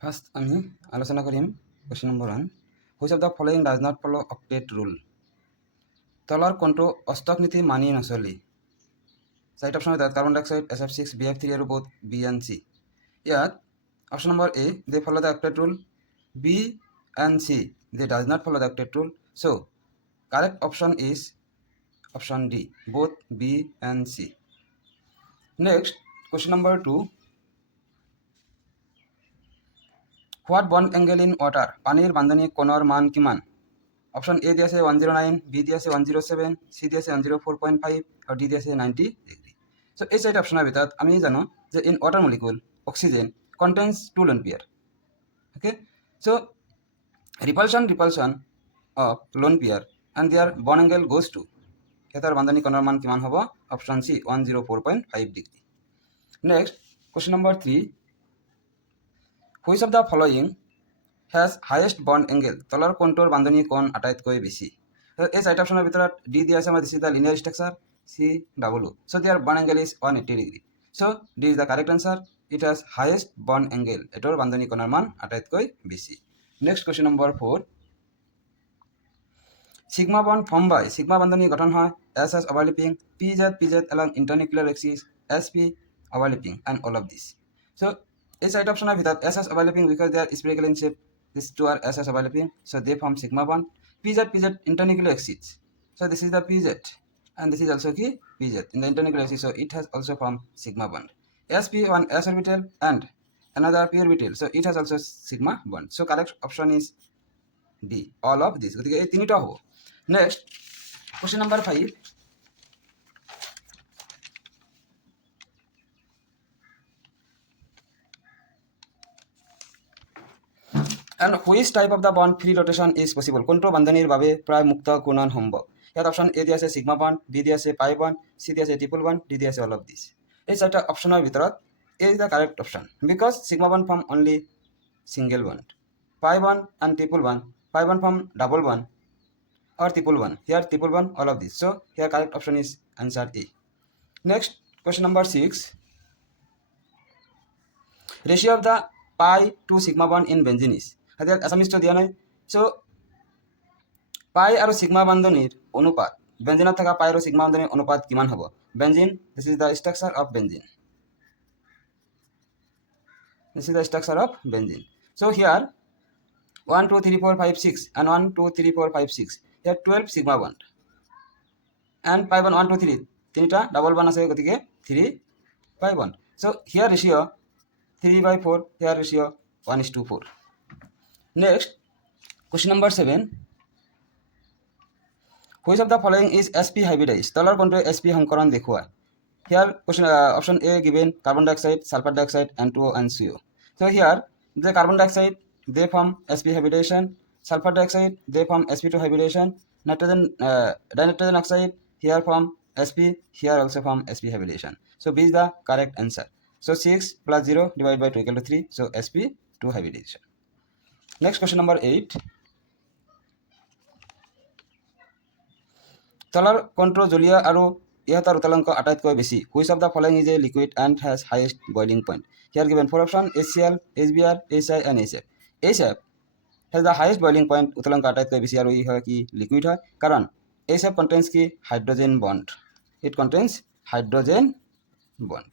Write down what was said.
first আমি আলোচনা করিম question number 1 which of the following does not follow octet rule তলৰ কোনটো অষ্টক নীতি মানি নচলি চাৰিটা অপশ্যন তাত কাৰ্বন ডাইঅক্সাইড SF6 BF3 আৰু বোথ B and C ইয়াত option number A they follow the octet rule B and C they does not follow the octet rule so correct option is option D both B and C next question number 2 what bond angle in water পানীৰ বান্ধনিক কোণৰ মান কিমান option A দি আছে 109 B দি আছে 107 চি দি আছে 104.5 আৰু D দি আছে 90 ডিগ্ৰী সো এই চাৰিটা অপশ্যনৰ ভিতৰত আমি জানো যে in water molecule oxygen contains 2 lone pair okay so repulsion of lone pair and their bond angle goes to এটাৰ বান্ধনি কোণৰ মান কিমান হ'ব option C 104.5 degree next question number 3 which of the following has highest bond angle তলৰ কোণটোৰ বান্ধনি কোণ আটাইতকৈ বেছি এই চাৰিটা অপশ্যনৰ ভিতৰত ডি দি আছে আমাৰ this is the linear structure C double O so' their bond angle is 180 degree so' D is the correct answer it has highest bond angle এটোৰ বান্ধনি কোণৰ মান আটাইতকৈ বেছি next question number 4 sigma bond form by sigma বান্ধনি গঠন হয় S S overlapping P Z along internuclear axis SP overlapping and all of this so এই চাৰিটা অপশ্যনৰ ভিতৰত এছ S অভাৰলিপিং because they are spherical in shape these two are SS overlapping so they form sigma bond PZ internuclear axis so this is the PZ and this is also key PZ in the internuclear axis so it has also formed sigma bond SP one s orbital and another p orbital so it has also sigma bond so correct option is D all of this গতিকে এই তিনিটা হ'ব next question number 5 and which type of the bond free rotation is possible কোনটো বান্ধনিৰ বাবে প্ৰায় মুক্ত ঘূৰ্ণন সম্ভৱ ইয়াত অপশ্যন এ দি আছে সিগমা বন্ড বি দি আছে পাই বন্ড চি দি আছে ট্ৰিপল বন্ড ডি দি আছে অল অফ দিছ এই চাৰিটা অপশ্যনৰ ভিতৰত A is the correct option because sigma bond form only single bond pi bond and triple bond pi bond form double bond or triple bond here triple bond all of this so here correct option is answer A next question number 6 ratio of the pi to sigma bond in benzene is here assamese to দিয়া নাই so pi আৰু sigma বান্ধনিৰ অনুপাত বেঞ্জিনত থকা pi আৰু sigma বান্ধনিৰ অনুপাত কিমান হ'ব benzene this is the structure of benzene so here 1 2 3 4 5 6 and 1 2 3 4 5 6 here 12 sigma bond and pi bond 1 2 3 তিনিটা ডাবল বন্ড আছে গতিকে 3 pi bond so here ratio 3/4 here ratio 1:4 next question number 7 which of the following is sp hybridized তলৰ কোনটো sp সংকৰণ দেখুৱায় here question option A given carbon dioxide sulfur dioxide N2O and CO so here the carbon dioxide they form sp hybridization sulfur dioxide they form sp2 hybridization nitrogen dinitrogen oxide here form sp here also form sp hybridization so B is the correct answer so 6 plus 0 divided by 2 equal to 3 so sp2 hybridization next question number 8 তলৰ কোনটো জলীয় আৰু ইহঁতৰ উত্তলাংক আটাইতকৈ বেছি which of the following is a liquid and has highest boiling point here given four option HCl HBr HI and HF HF has the highest boiling point উত্তলাংক আটাইতকৈ বেছি আৰু ই হয় কি লিকুইড হয় কাৰণ HF contains কি hydrogen bond it contains hydrogen bond